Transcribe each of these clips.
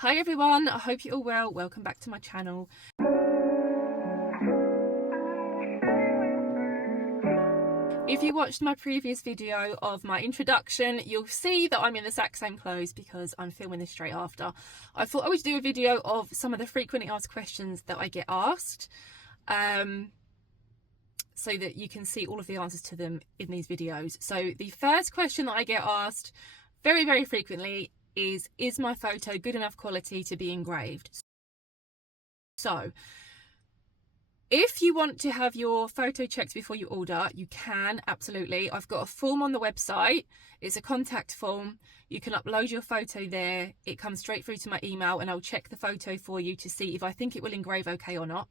Hi everyone, I hope you're all well. Welcome back to my channel. If you watched my previous video of my introduction, you'll see that I'm in the exact same clothes because I'm filming this straight after. I thought I would do a video of some of the frequently asked questions that I get asked, so that you can see all of the answers to them in these videos. So the first question that I get asked very frequently is my photo good enough quality to be engraved? So if you want to have your photo checked before you order, you can, absolutely. I've got a form on the website. It's a contact form. You can upload your photo there. It comes straight through to my email and I'll check the photo for you to see if I think it will engrave okay or not.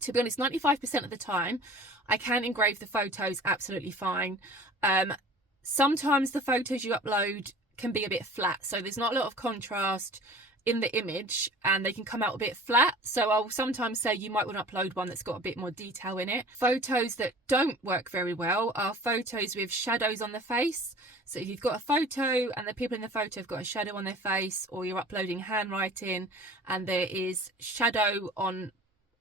To be honest, 95% of the time, I can engrave the photos absolutely fine. Sometimes the photos you upload can be a bit flat, so there's not a lot of contrast in the image and they can come out a bit flat. So I'll sometimes say you might want to upload one that's got a bit more detail in it. Photos that don't work very well are photos with shadows on the face. So if you've got a photo and the people in the photo have got a shadow on their face, or you're uploading handwriting and there is shadow on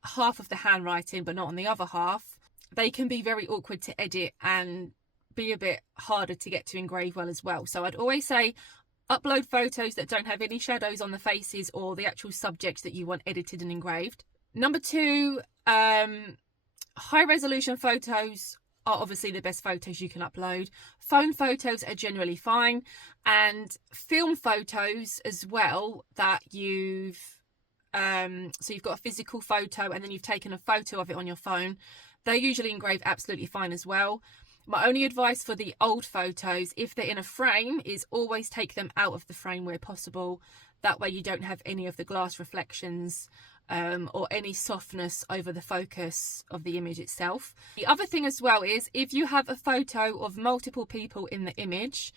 half of the handwriting but not on the other half, they can be very awkward to edit and be a bit harder to get to engrave well as well. So I'd always say upload photos that don't have any shadows on the faces or the actual subject that you want edited and engraved. Number two, high resolution photos are obviously the best photos you can upload. Phone photos are generally fine, and film photos as well that you've so you've got a physical photo and then you've taken a photo of it on your phone, they usually engrave absolutely fine as well. My only advice for the old photos, if they're in a frame, is always take them out of the frame where possible. That way you don't have any of the glass reflections or any softness over the focus of the image itself. The other thing as well is, if you have a photo of multiple people in the image,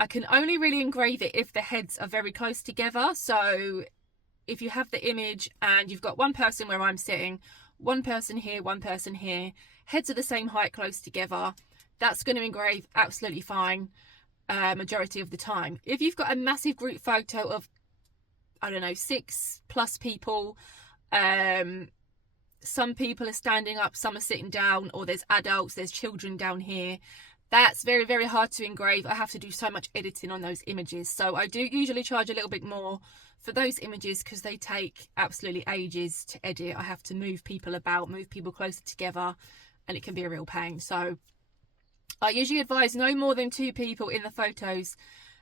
I can only really engrave it if the heads are very close together. So if you have the image and you've got one person where I'm sitting, one person here, heads are the same height close together, that's going to engrave absolutely fine majority of the time. If you've got a massive group photo of, I don't know, 6+ people, some people are standing up, some are sitting down, or there's adults, there's children down here, that's very hard to engrave. I have to do so much editing on those images, so I do usually charge a little bit more for those images because they take absolutely ages to edit. I have to move people about, move people closer together, and it can be a real pain. So I usually advise no more than 2 people in the photos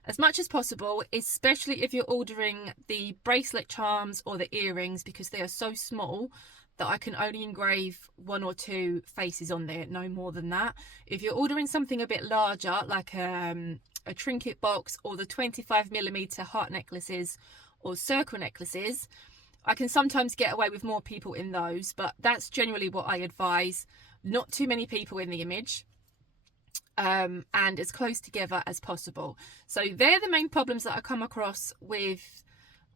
as much as possible, especially if you're ordering the bracelet charms or the earrings, because they are so small that I can only engrave 1 or 2 faces on there, no more than that. If you're ordering something a bit larger, like a trinket box or the 25mm heart necklaces or circle necklaces, I can sometimes get away with more people in those, but that's generally what I advise. Not too many people in the image, and as close together as possible. So they're the main problems that I come across with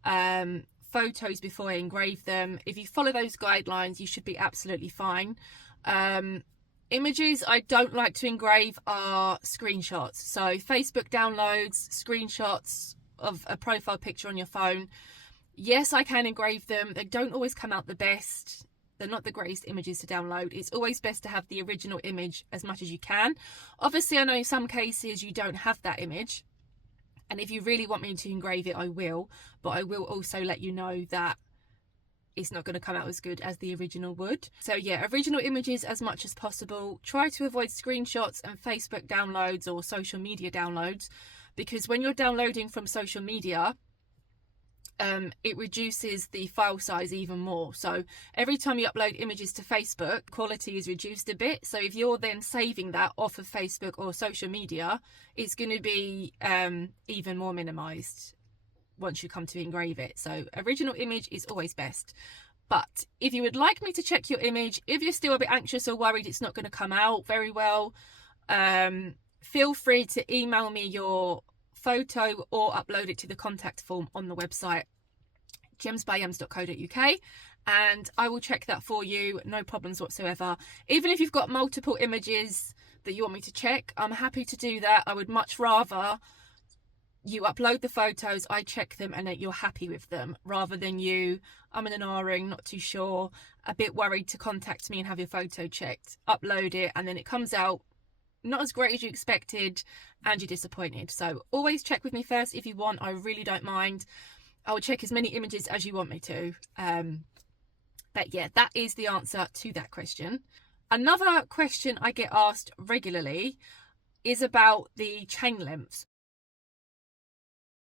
photos before I engrave them. If you follow those guidelines, you should be absolutely fine. Images I don't like to engrave are screenshots. So Facebook downloads, screenshots of a profile picture on your phone. Yes, I can engrave them. They don't always come out the best. They're not the greatest images to download. It's always best to have the original image as much as you can. Obviously, I know in some cases you don't have that image, and if you really want me to engrave it, I will, but I will also let you know that it's not going to come out as good as the original would. So yeah, original images as much as possible. Try to avoid screenshots and Facebook downloads or social media downloads, because when you're downloading from social media, it reduces the file size even more. So every time you upload images to Facebook, quality is reduced a bit. So if you're then saving that off of Facebook or social media, it's going to be even more minimized once you come to engrave it. So original image is always best. But if you would like me to check your image, if you're still a bit anxious or worried it's not going to come out very well, feel free to email me your photo or upload it to the contact form on the website gemz.co.uk, and I will check that for you, no problems whatsoever. Even if you've got multiple images that you want me to check, I'm happy to do that. I would much rather you upload the photos, I check them, and that you're happy with them, rather than you, I'm in an R-ing, not too sure, a bit worried to contact me and have your photo checked, upload it, and then it comes out not as great as you expected and you're disappointed. So always check with me first if you want. I really don't mind. I will check as many images as you want me to. But yeah, that is the answer to that question. Another question I get asked regularly is about the chain lengths.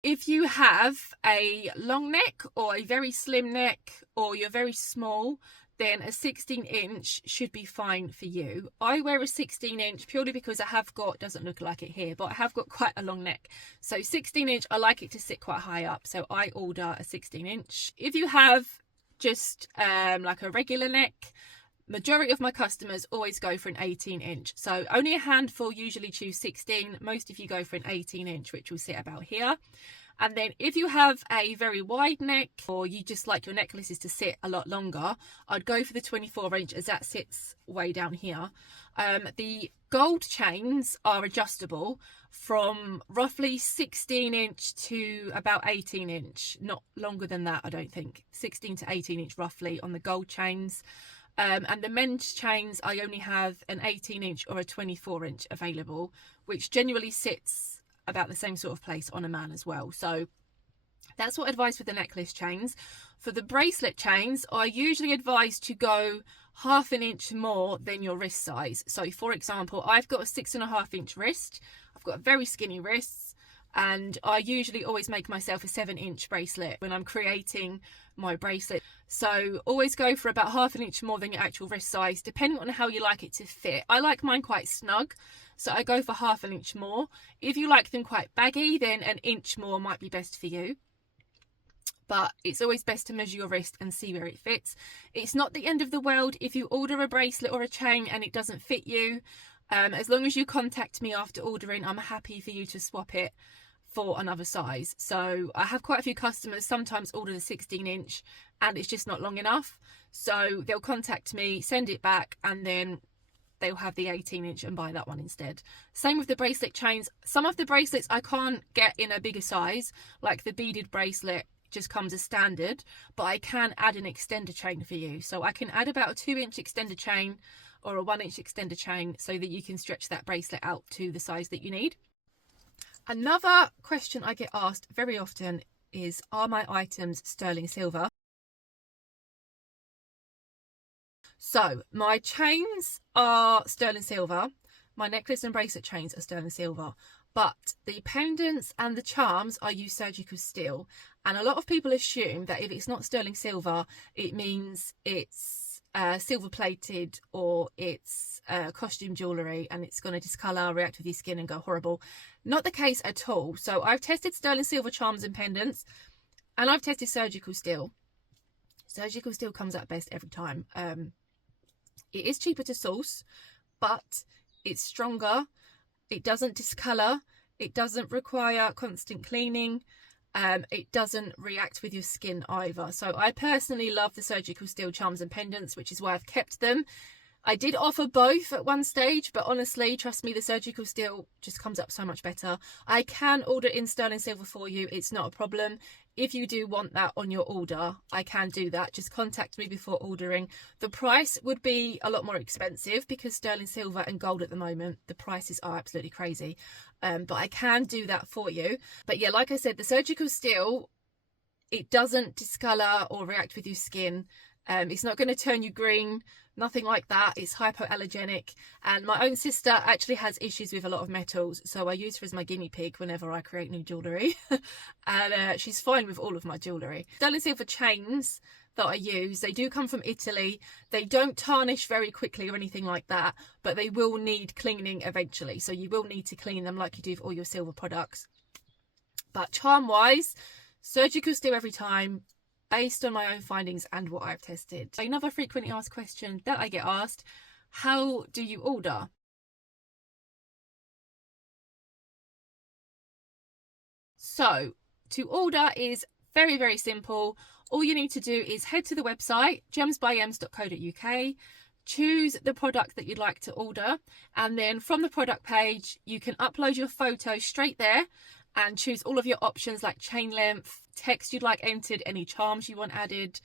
If you have a long neck or a very slim neck, or you're very small, then a 16-inch should be fine for you. I wear a 16-inch purely because I have got, doesn't look like it here, but I have got quite a long neck. So 16-inch, I like it to sit quite high up. So I order a 16-inch. If you have just like a regular neck, majority of my customers always go for an 18-inch. So only a handful usually choose 16. Most of you go for an 18-inch, which will sit about here. And then if you have a very wide neck, or you just like your necklaces to sit a lot longer, I'd go for the 24-inch, as that sits way down here. The gold chains are adjustable from roughly 16-inch to about 18-inch, not longer than that, I don't think. 16 to 18-inch roughly on the gold chains. And the men's chains, I only have an 18-inch or a 24-inch available, which generally sits about the same sort of place on a man as well. So that's what I advise for the necklace chains. For the bracelet chains, I usually advise to go half an inch more than your wrist size. So for example, I've got a 6.5-inch wrist. I've got very skinny wrists, and I usually always make myself a 7-inch bracelet when I'm creating my bracelet. So always go for about half an inch more than your actual wrist size, depending on how you like it to fit. I like mine quite snug, so I go for half an inch more. If you like them quite baggy, then an inch more might be best for you. But it's always best to measure your wrist and see where it fits. It's not the end of the world if you order a bracelet or a chain and it doesn't fit you. As long as you contact me after ordering, I'm happy for you to swap it for another size. So I have quite a few customers sometimes order the 16-inch and it's just not long enough. So they'll contact me, send it back, and then they'll have the 18-inch and buy that one instead. Same with the bracelet chains. Some of the bracelets I can't get in a bigger size, like the beaded bracelet just comes as standard, but I can add an extender chain for you. So I can add about a 2-inch extender chain or a 1-inch extender chain so that you can stretch that bracelet out to the size that you need. Another question I get asked very often is, are my items sterling silver? So my chains are sterling silver. My necklace and bracelet chains are sterling silver. But the pendants and the charms, I use surgical steel. And a lot of people assume that if it's not sterling silver, it means it's silver plated, or it's costume jewellery and it's going to discolour, react with your skin and go horrible. Not the case at all. So I've tested sterling silver charms and pendants, and I've tested surgical steel. Surgical steel comes out best every time. It is cheaper to source, but it's stronger. It doesn't discolour. It doesn't require constant cleaning. It doesn't react with your skin either. So I personally love the surgical steel charms and pendants, which is why I've kept them. I did offer both at one stage, but honestly, trust me, the surgical steel just comes up so much better. I can order in sterling silver for you. It's not a problem. If you do want that on your order, I can do that. Just contact me before ordering. The price would be a lot more expensive because sterling silver and gold at the moment, the prices are absolutely crazy. But I can do that for you. But yeah, like I said, the surgical steel, it doesn't discolour or react with your skin. It's not going to turn you green, nothing like that. It's hypoallergenic, and my own sister actually has issues with a lot of metals, so I use her as my guinea pig whenever I create new jewellery. And she's fine with all of my jewellery. Sterling silver chains that I use, they do come from Italy. They don't tarnish very quickly or anything like that, but they will need cleaning eventually, so you will need to clean them like you do with all your silver products. But charm wise, surgical steel every time, based on my own findings and what I've tested. Another frequently asked question that I get asked, how do you order? So to order is very, very simple. All you need to do is head to the website, gemsbyems.co.uk, choose the product that you'd like to order, and then from the product page, you can upload your photo straight there, and choose all of your options like chain length, text you'd like entered, any charms you want added,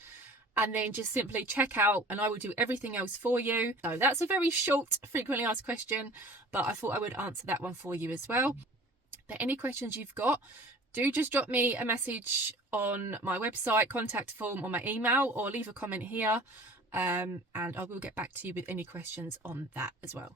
and then just simply check out and I will do everything else for you. So that's a very short frequently asked question, but I thought I would answer that one for you as well. But any questions you've got, do just drop me a message on my website contact form or my email, or leave a comment here, and I will get back to you with any questions on that as well.